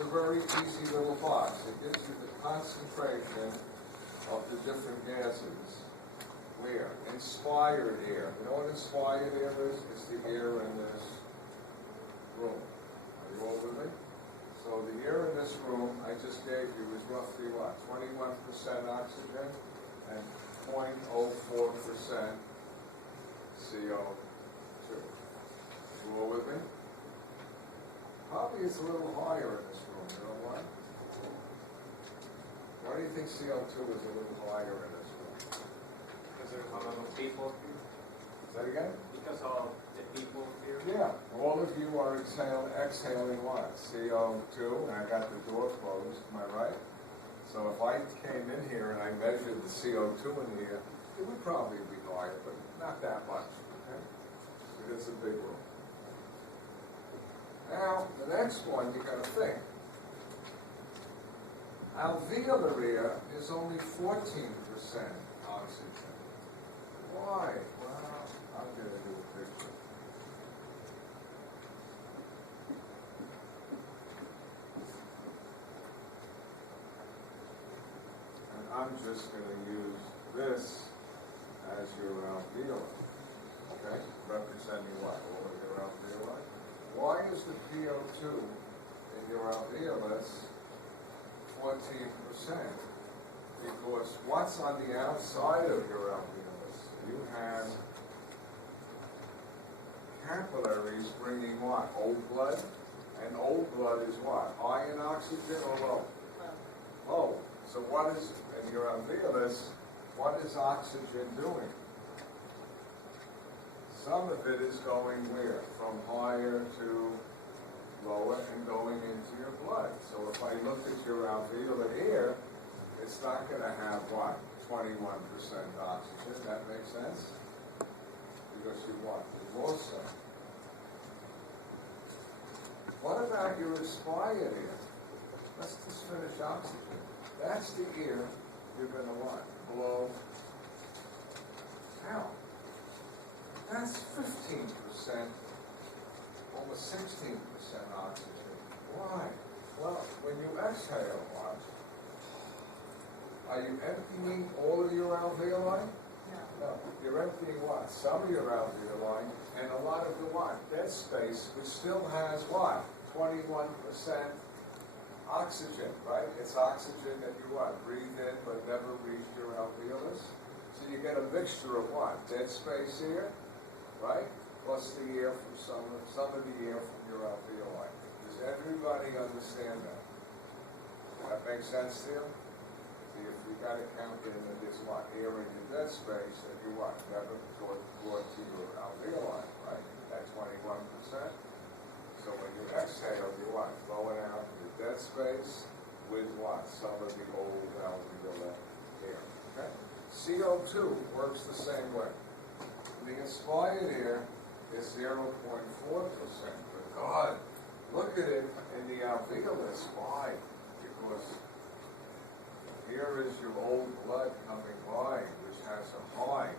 a very easy little box. It gives you the concentration of the different gases. Where? Inspired air. You know what inspired air is? It's the air in this room. Are you all with me? So the air in this room I just gave you is roughly what? 21% oxygen and 0.04% CO2. You all with me? Probably it's a little higher in this room. You know why? Why do you think CO2 is a little higher in this room? Because there's a lot of people here. Say it again? Because all the people here. Yeah, all of you are exhaling what? CO2, and I got the door closed, am I right? So if I came in here and I measured the CO2 in here, it would probably be higher, but not that much, okay? Because it's a big room. Now, the next one, you gotta think. Alveolar air is only 14% oxygen. Why? Well, I'm gonna do a picture. And I'm just gonna use this as your alveolar. Okay? Representing what? All of your alveoli. Why is the PO2 in your alveolus 14%? Because what's on the outside of your alveolus? You have capillaries bringing what? Old blood? And old blood is what? High in oxygen or low? Low. So what is, in your alveolus, what is oxygen doing? Some of it is going where? From higher to lower and going into your blood. So if I look at your alveolar air, it's not going to have what? 21% oxygen. That makes sense? Because you what? You lost some. What about your expired air? Let's just finish oxygen. That's the air you're going to what? Blow out. That's 15%, almost 16% oxygen. Why? Well, when you exhale, watch, are you emptying all of your alveoli? No. You're emptying what? Some of your alveoli and a lot of the what? Dead space, which still has what? 21% oxygen, right? It's oxygen that you what? Breathe in but never reach your alveolus. So you get a mixture of what? Dead space here, right? Plus the air from some of the air from your alveoli. Does everybody understand that? Does that make sense to you? See, if you got to count in that there's what? Air in your dead space that you what? Never brought to your alveoli, right? That 21%. So when you exhale, you what? Blow it out in your dead space with what? Some of the old alveolar air. Okay? CO2 works the same way. The inspired air is 0.4%. But God, look at it in the alveolus. Why? Because here is your old blood coming by, which has a high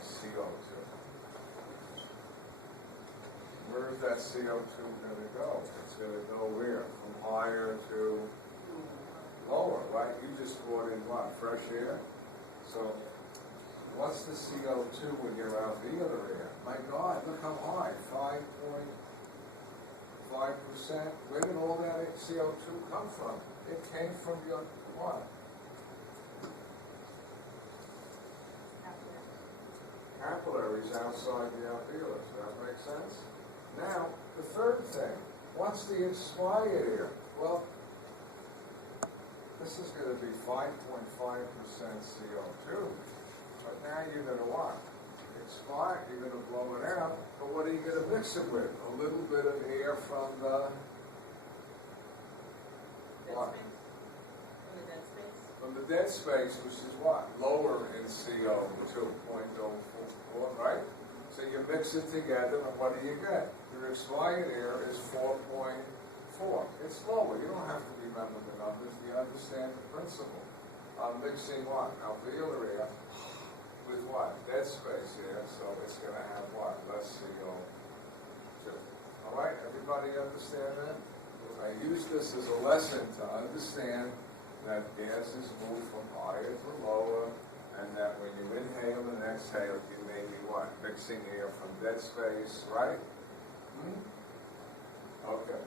CO2. Where is that CO2 going to go? It's going to go where? From higher to lower, right? You just brought in what? Fresh air? So what's the CO2 in your alveolar air? My God, look how high, 5.5%. Where did all that CO2 come from? It came from your what? Capillaries outside the alveolus. Does that make sense? Now, the third thing, what's the expired air? Well, this is going to be 5.5% CO2. But now you're going to what? Expire, you're going to blow it out, but what are you going to mix it with? A little bit of air from the what? From the dead space, which is what? Lower in CO2, 0.04, right? So you mix it together, and what do you get? Your expired air is 4.4. It's lower. You don't have to remember the numbers. You understand the principle. I'm mixing what? Alveolar air with what? Dead space here, so it's going to have what? Less CO2. All right, everybody understand that? I use this as a lesson to understand that gases move from higher to lower, and that when you inhale and exhale, you may be what? Mixing air from dead space, right? Okay.